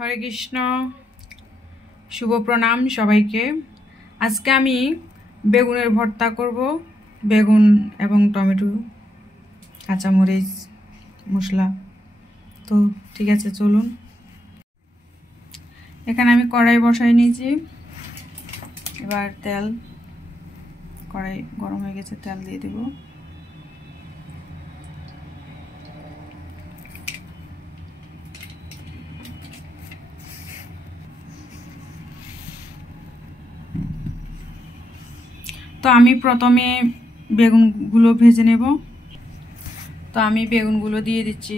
হরে কৃষ্ণ, শুভ প্রণাম সবাইকে। আজকে আমি বেগুনের ভর্তা করব। বেগুন এবং টমেটো, কাঁচামরিচ, মশলা। তো ঠিক আছে, চলুন। এখানে আমি কড়াই বসাই নিয়েছি। এবার তেল, কড়াই গরম হয়ে গেছে, তেল দিয়ে দেব। তো আমি প্রথমে বেগুনগুলো ভেজে নেব। তো আমি বেগুনগুলো দিয়ে দিচ্ছি।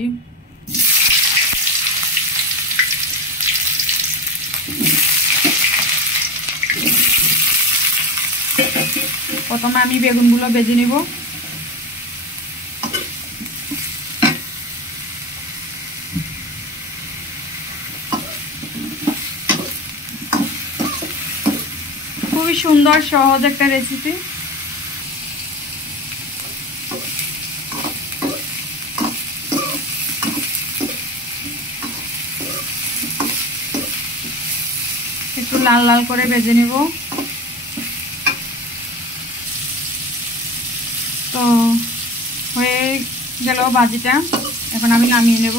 প্রথমে আমি বেগুনগুলো ভেজে নেব। খুবই সুন্দর সহজ একটা রেসিপি। একটু লাল লাল করে ভেজে নেব। তো হয়ে গেল ভাজিটা, এখন আমি নামিয়ে নেব।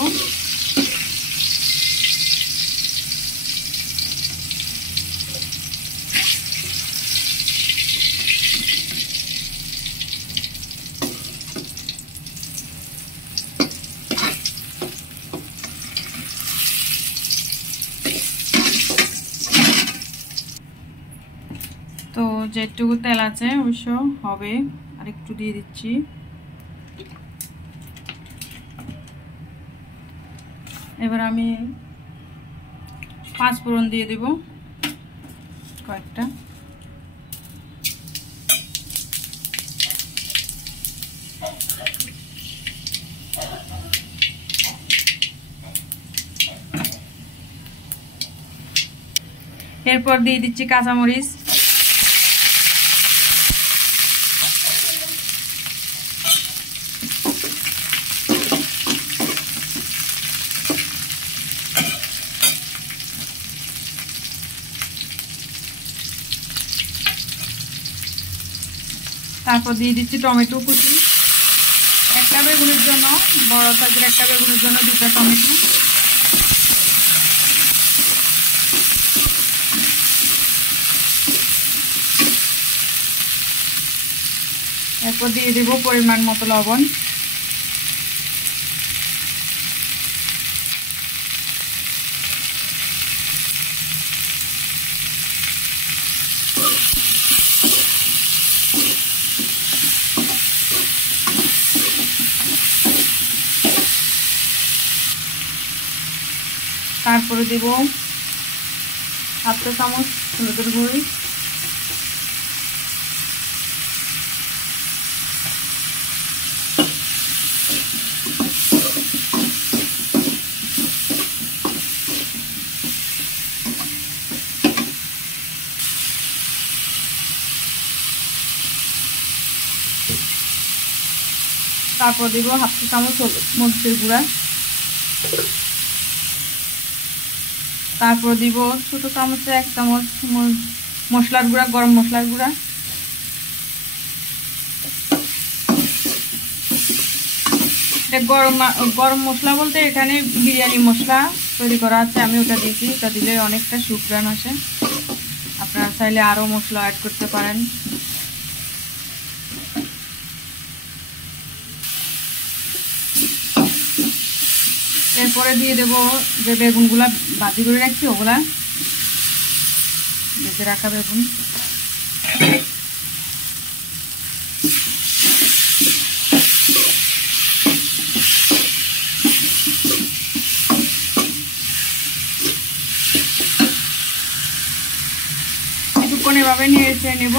তো যেটুকু তেল আছে অবশ্য হবে, আর একটু দিয়ে দিচ্ছি। এবার আমি 5 ফোড়ন দিয়ে দেব কয়েকটা। এরপর দিয়ে দিচ্ছি কাঁচামরিচ। তারপর দিয়ে দিচ্ছি টমেটো কুচি। একটা বেগুনের জন্য, বড় সাইজের একটা বেগুনের জন্য 2টা টমেটো। এরপর দিয়ে দেব পরিমাণ মতো লবণ। তারপরে দেব হাফ চা চামচ হলুদের গুঁড়ি। তারপর দেব হাফ চা চামচ মরিচের গুঁড়া। তারপর দিব ছোট চামচে 1 চামচ মশলার গুঁড়া, গরম মশলার গুঁড়া। গরম মশলা বলতে এখানে বিরিয়ানি মশলা তৈরি করা আছে, আমি ওটা দিয়েছি। ওটা দিলে অনেকটা সুঘ্রাণ আসে। আপনারা চাইলে আরও মশলা অ্যাড করতে পারেন। এরপরে দিয়ে দেব যে বেগুনগুলা ভাজি করে রাখছি, ওগুলা ভেজে রাখা বেগুন। কিছুক্ষণ এভাবে নেড়ে নেব।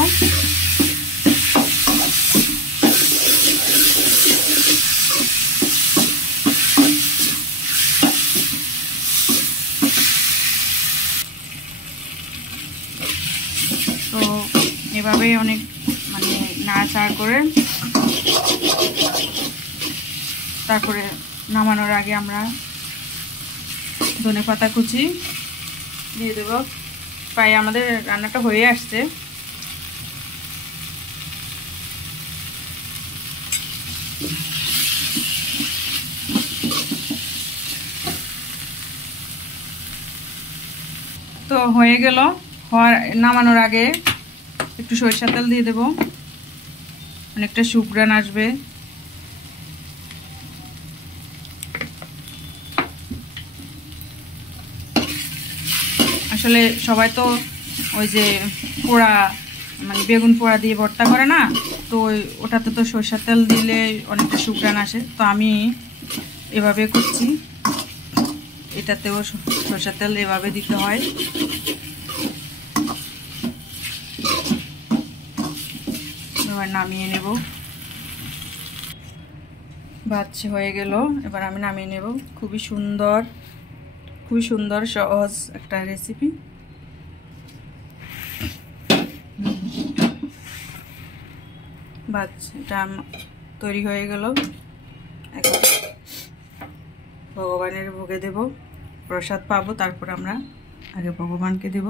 তো এভাবে অনেক নাড়াচাড়া করে তারপরে নামানোর আগে আমরা ধনেপাতা কুচি দিয়ে দেব। প্রায় আমাদের রান্নাটা হয়ে আসছে। তো হয়ে গেল। নামানোর আগে একটু সরিষার তেল দিয়ে দেব, অনেকটা সুঘ্রাণ আসবে। আসলে সবাই তো ওই যে পোড়া মানে বেগুন পোড়া দিয়ে ভর্তা করে না, তো ওটাতে তো সরিষার তেল দিলে অনেকটা সুঘ্রাণ আসে। তো আমি এভাবে করছি, এটাতেও সরিষার তেল এভাবে দিতে হয়। এবার নামিয়ে নেব। ভাত হয়ে গেল, এবার আমি নামিয়ে নেব। খুবই সুন্দর সহজ একটা রেসিপি। ভাত এটা তৈরি হয়ে গেল। এখন ভগবানের ভোগে দেব, প্রসাদ পাবো, তারপর আমরা আগে ভগবানকে দেব।